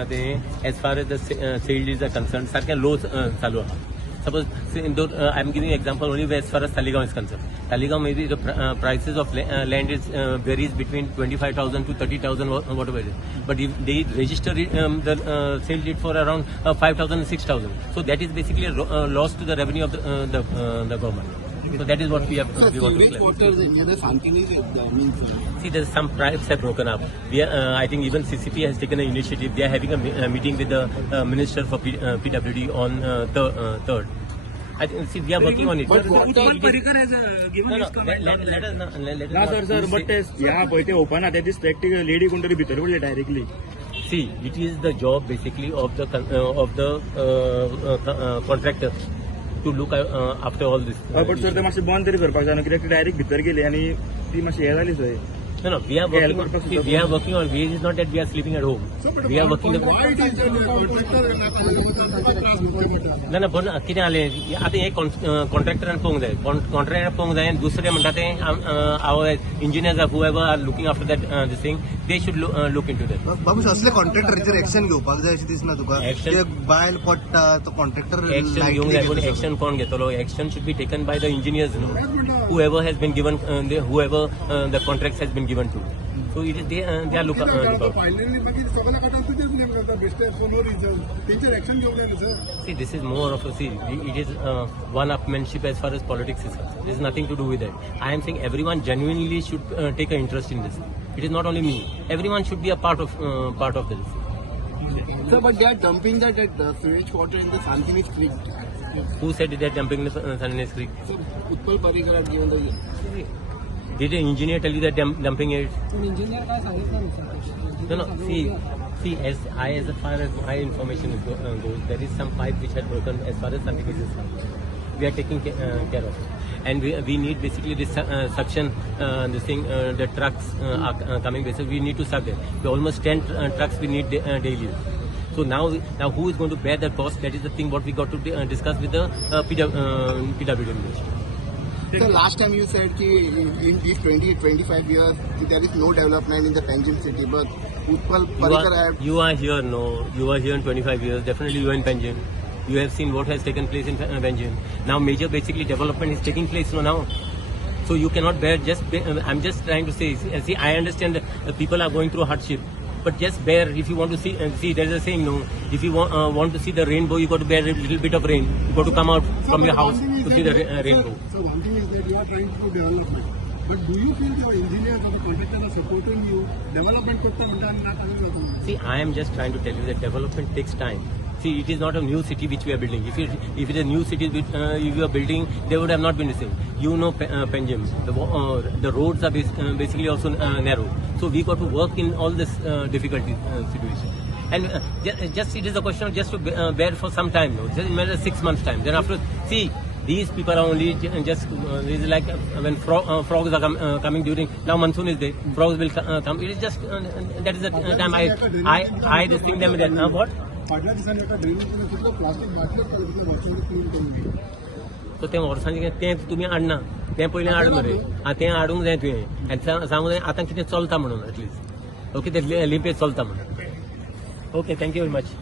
As far as the sales are concerned, certain lows चालू आहे. Suppose I am giving example only as far as Talegaon is concerned. Talegaon maybe the prices of land is varies between 25,000 to 30,000 whatever it is. But if they register it, the sale did for around 5,000 6,000. So that is basically a loss to the revenue of the government. So that is what we have. So which quarters in the Konkani See, there's some pipes have broken up. We are, I think even CCP has taken an initiative. They are having a meeting with the Minister for PWD on 3rd. I think, see, we are working on it. But Parikar has given his comment. Let us sir, but yeah, but open at this practical lady couldn't be directly. See, it is the job basically of the contractor to look after all this. But sir, they must bond तरी करपाक जाय कित्याक direct भितर गेले आणि ती मातशी हे जाली sir. No, we are working on. See, we are working on. It is not that we are sleeping at home. We are working. No, पण कितें जालें आतां हे कॉन्ट्रॅक्टरान पळोवंक जाय. कॉन्ट्रॅक्टर पळोवंक जाय आनी दुसरे म्हणटा ते our engineers are whoever are looking after that this thing, they should look into that. Babush असले कॉन्ट्रॅक्टराचेर एक्शन घेवपाक जाय अशें दिसना तुका? बायल पडटा तो कॉन्ट्रॅक्टर एक्शन घेवंक जाय पूण एक्शन कोण घेतलो? Action should be taken by the engineers, whoever has been given whoever the contracts has been given to. So it is they are look See, this is more of a it is one-upmanship as far as politics is concerned. There is nothing to do with that. I am saying everyone genuinely should take an interest in this. It is not only me. Everyone should be a part of this. Sir, but they are dumping that at the sewage water in the Konkani Creek. Who said they are dumping in the Konkani Creek? So Utpal Parikar had given the. Did the engineer tell you that dumping it? Engineer No. See, as far as my information goes, there is some pipe which had broken as far as Konkani is concerned. We are taking care of it, and we need basically this suction. The trucks are coming. Basically, we need to suck them. Almost 10 trucks we need daily. So now who is going to bear the cost? That is the thing what we got to discuss with the PWD ministry. So last time you said that in these 20-25 years there is no development in the Panjim city, but Utpal Parikar you are here, no? You are here in 25 years. Definitely you are in Panjim. You have seen what has taken place in Panjim. Now major basically development is taking place now. So you cannot bear I'm just trying to say, see, I understand that people are going through hardship. But just bear if you want to see there is a saying, no, if you want to see the rainbow, you got to bear a little bit of rain. You got to come out from your house to see the rainbow. So one thing is that you are trying to do development. But do you feel your engineers or the contractors are supporting you? Development See, I am just trying to tell you that development takes time. See, it is not a new city which we are building. If it is a new city if you are building, they would have not been the same. You know Panjim, the roads are basically also narrow. So we got to work in all this difficult situation. And just it is a question of just to bear for some time, just in a matter of 6 months' time. Then after, see, these people are only just it is like when frogs are coming during now monsoon is there, frogs will come. It is just that is the time I just think them that what. So ते वर्सांचे ते तुम्ही हाडना ते पयलीं हाड मरे ते हाडूंक जाय तुवें आनी सांगूंक जाय आतां कितें चलता म्हणून एटलीस्ट ओके ते लिंपे चलता म्हणून ओके थँक्यू व्हेरी मच